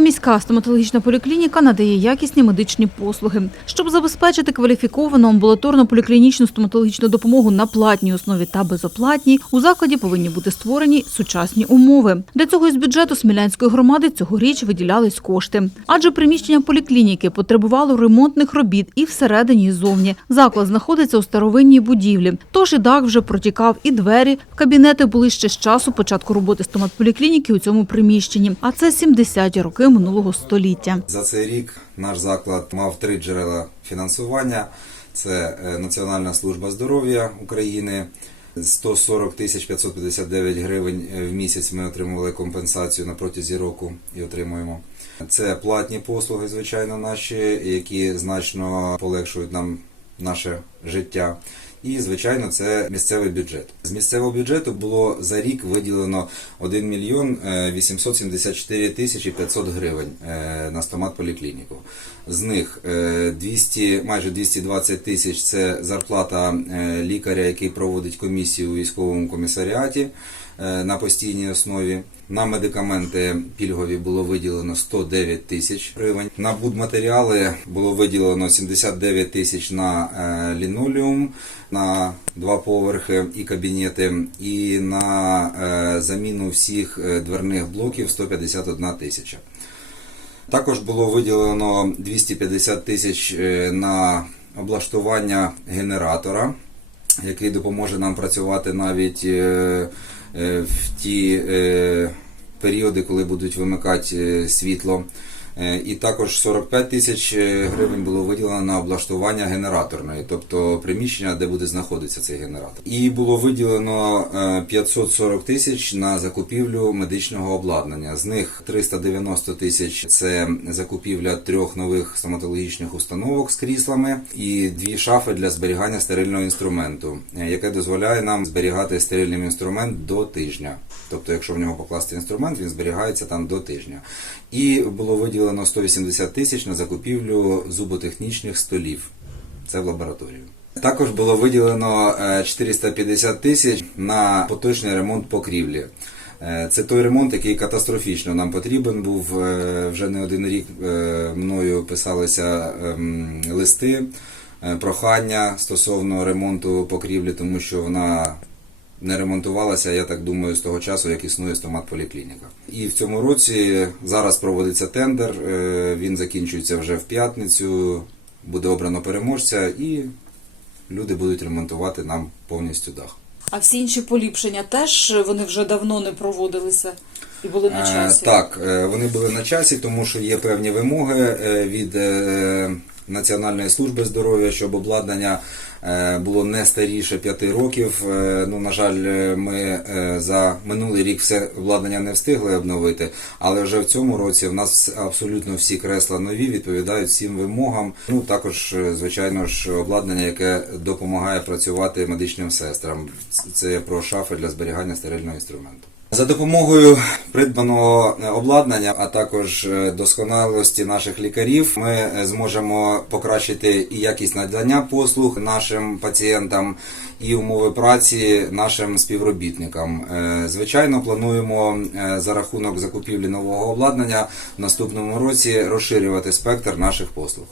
міська стоматологічна поліклініка надає якісні медичні послуги. Щоб забезпечити кваліфіковану амбулаторну поліклінічну стоматологічну допомогу на платній основі та безоплатній, у закладі повинні бути створені сучасні умови. Для цього із бюджету Смілянської громади цьогоріч виділялись кошти. Адже приміщення поліклініки потребувало ремонтних робіт і всередині, і зовні. Заклад знаходиться у старовинній будівлі. Тож і дах вже протікав, і двері в кабінети були ще з часу початку роботи стоматполіклініки у цьому приміщенні. А це 70-ті роки минулого століття. За цей рік наш заклад мав три джерела фінансування: це е, Національна служба здоров'я України. 140 тисяч 559 гривень е, в місяць ми отримували компенсацію на протязі року і отримуємо. Це платні послуги, звичайно, наші, які значно полегшують нам наше життя. І, звичайно, це місцевий бюджет. З місцевого бюджету було за рік виділено 1 мільйон е, 874 тисячі 500 гривень е, на стомат-поліклініку. З них е, 200, майже 220 тисяч це зарплата е, лікаря, який проводить комісію у військовому комісаріаті е, на постійній основі. На медикаменти пільгові було виділено 109 тисяч гривень. На будматеріали було виділено 79 тисяч на е, лінолеум, на два поверхи і кабінети, і на е, заміну всіх е, дверних блоків 151 тисяча. Також було виділено 250 тисяч е, на облаштування генератора, який допоможе нам працювати навіть в ті періоди, коли будуть вимикати світло. Е, І також 45 тисяч е, гривень було виділено на облаштування генераторної, тобто приміщення, де буде знаходитися цей генератор. І було виділено е, 540 тисяч на закупівлю медичного обладнання. З них 390 тисяч це закупівля трьох нових стоматологічних установок з кріслами і дві шафи для зберігання стерильного інструменту, е, яке дозволяє нам зберігати стерильний інструмент до тижня. Тобто, якщо в нього покласти інструмент, він зберігається там до тижня. І було виділено 180 тисяч на закупівлю зуботехнічних столів. Це в лабораторію. Також було виділено е, 450 тисяч на поточний ремонт покрівлі. Е, Це той ремонт, який катастрофічно нам потрібен був. Е, Вже не один рік е, мною писалися ем, листи, е, прохання стосовно ремонту покрівлі, тому що вона не ремонтувалася, я так думаю, з того часу, як існує стомат-поліклініка. І в цьому році зараз проводиться тендер, е, він закінчується вже в п'ятницю, буде обрано переможця, і люди будуть ремонтувати нам повністю дах. А всі інші поліпшення теж вони вже давно не проводилися і були на Е, часі. Так, е, вони були на часі, тому що є певні вимоги від Національної служби здоров'я, щоб обладнання е, було не старіше 5 років. Е, Ну, на жаль, е, ми за минулий рік все обладнання не встигли обновити, але вже в цьому році в нас абсолютно всі кресла нові, відповідають всім вимогам. Ну також, звичайно ж, обладнання, яке допомагає працювати медичним сестрам. Це про шафи для зберігання стерильного інструменту. За допомогою придбаного обладнання, а також е, досконалості наших лікарів, ми е, зможемо покращити і якість надання послуг нашим пацієнтам, і умови праці нашим співробітникам. Е, Звичайно, плануємо за рахунок закупівлі нового обладнання в наступному році розширювати спектр наших послуг.